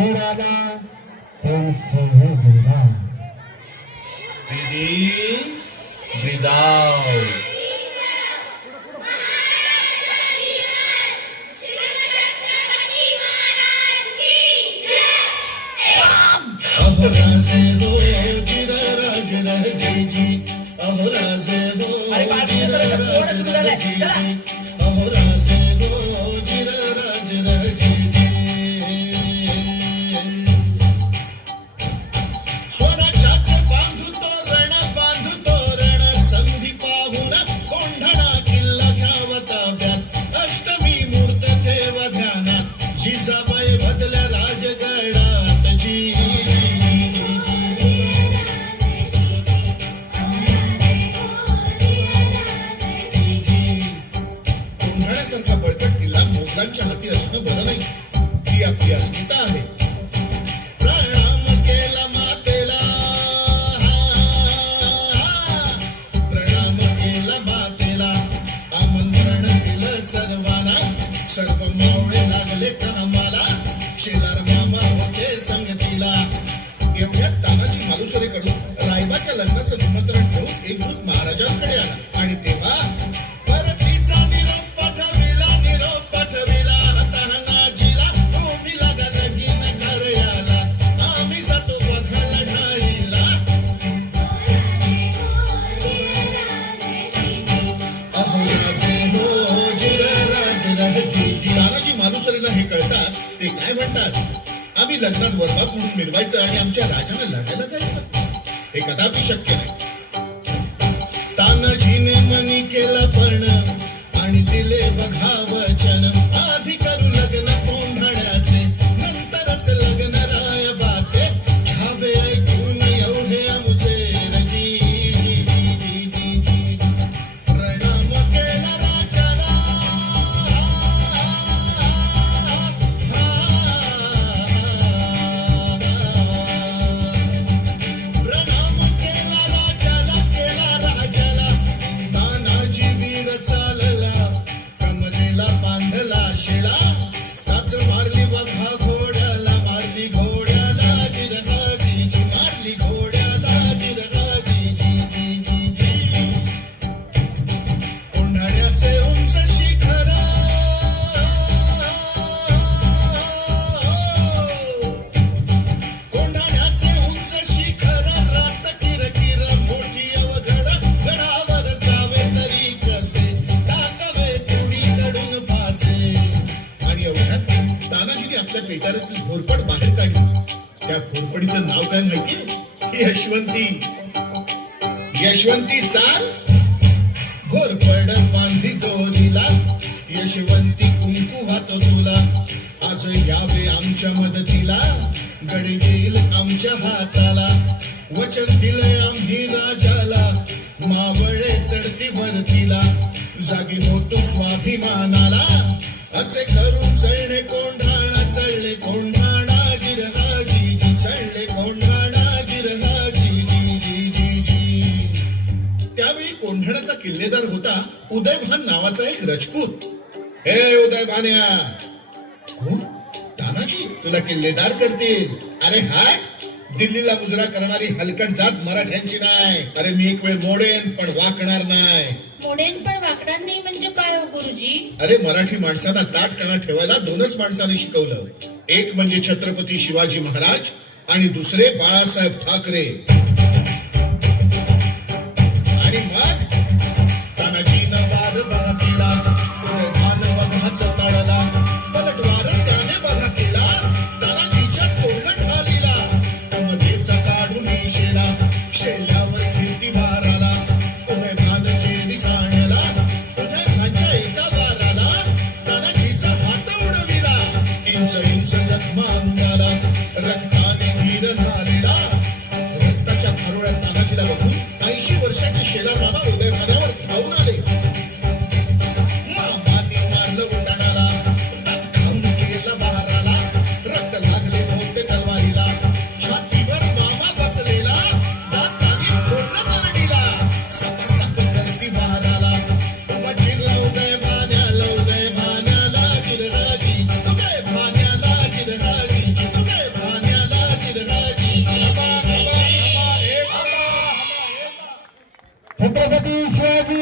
घोडाला त्यांचे विदा विधी विदाव अहोराजे हो जिरा राज राजे जी अहोराजे हो जिरा राज राजे जी अहोराजे हो जिरा राज राजे जी स्वराज्याचे बांधू तोरण संधी पाहून कोंढणा किल्ला घ्यावा ताब्यात अष्टमी मूर्त ठेवा ध्यानात जिजाबाई बदल्या राजगडात जी कोंढाण्यासारखा बळकट किल्ला मोगलांच्या हाती असणं बरं नाही ही आपली अस्मिता आहे. प्रणाम केला मातेला प्रणाम केला मातेला आमंत्रण दिलं सर्वांना सर्व मावळे लागले कामाला शेलार मामा होते संगतीला. एवढ्यात तानाजी मालुसरेकडून रायबाच्या लग्नाचं निमंत्रण ठेवून एक दूत महाराजांकडे आला आणि तेव्हा परतीचा निरोप पाठविला तानाजीला तुम्ही लागा लगीन करायला आम्ही जातो बघायला ढाईला. अहोराजे हो जिरा राज राजे जी. तानाजी मालुसरेला हे कळताच ते काय म्हणतात, आम्ही लग्नात वरबात म्हणून मिरवायचं आणि आमच्या राजाला लढायला जायचं हे कदापि शक्य नाही. तानाजीने मनी केला पण आणि दिले बघा वचन आधी करू लग्न कोंढाण्याचे नंतरच लग्न रायबाचे घ्यावे ऐकून एवढे आमुचे रजी. प्रणाम केला राजाला प्रणाम केला राजाला तानाजी वीर चालला कमरेला बांधला शेला टाच मारली बघा घोड्याला मारली घोड्याला जिरगाजी जी मारली घोड्याला जिरगाजी जी जी जी जी. कोंढाण्याचे उंच शिखर कोंढाण्याचे उंच शिखर रात किरकिर मोठी अवघड गडावर जावे तरी कसे टाकावे कुणीकडून फासे. आणि एवढ्यात तानाजीने आपल्या पेटाऱ्यातील घोरपड बाहेर काढली. त्या घोरपडीचं नाव काय माहितीये? यशवंती चाल घोरपड बांधली दोरीला यशवंती कुंकू वाहतो तुला आज यावे आमच्या मदतीला गडी घेईल आमच्या हाताला वचन दिलंय आम्ही राजाला मावळे चढती वरतीला जागी होतो स्वाभिमानाला असे करून चढले कोंढाणा गिरहाजी जी चढले कोंढाणा गिरहाजी जी जी जी जी. त्यावेळी कोंढाण्याचा किल्लेदार होता उदयभान नावाचा एक राजपूत. हे उदयभान्या, कोण? तानाजी तुला किल्लेदार करतील? अरे हाय, दिल्लीला मुजरा करणारी हलकट जात मराठ्यांची नाही. अरे मी एक वेळ मोडेन पण वाकणार नाही. मोडेन पण वाकणार नाही म्हणजे काय हो गुरुजी? अरे मराठी माणसांना ताटकणा ठेवायला दोनच माणसांनी शिकवलं, एक म्हणजे छत्रपती शिवाजी महाराज आणि दुसरे बाळासाहेब ठाकरे. आणि मग तानाजीनं वार बघा केला भान वघाचा ताडला पलटवार त्याने बघा केला तानाजीच्या तोंडात घालीला कमरेचा काढून शेला शेल्यावर कीर्ती भाराला उदय भानचे निसाण्याला उदय भानच्या एका वाराला तानाजीचा हात उडविला इंच जखमा अंगाला रक्ताने वीर झालेला. रक्ताच्या थारोळ्यात तानाजीला बघून 80 वर्षाचे शेला मामा छत्रपती शिवाजी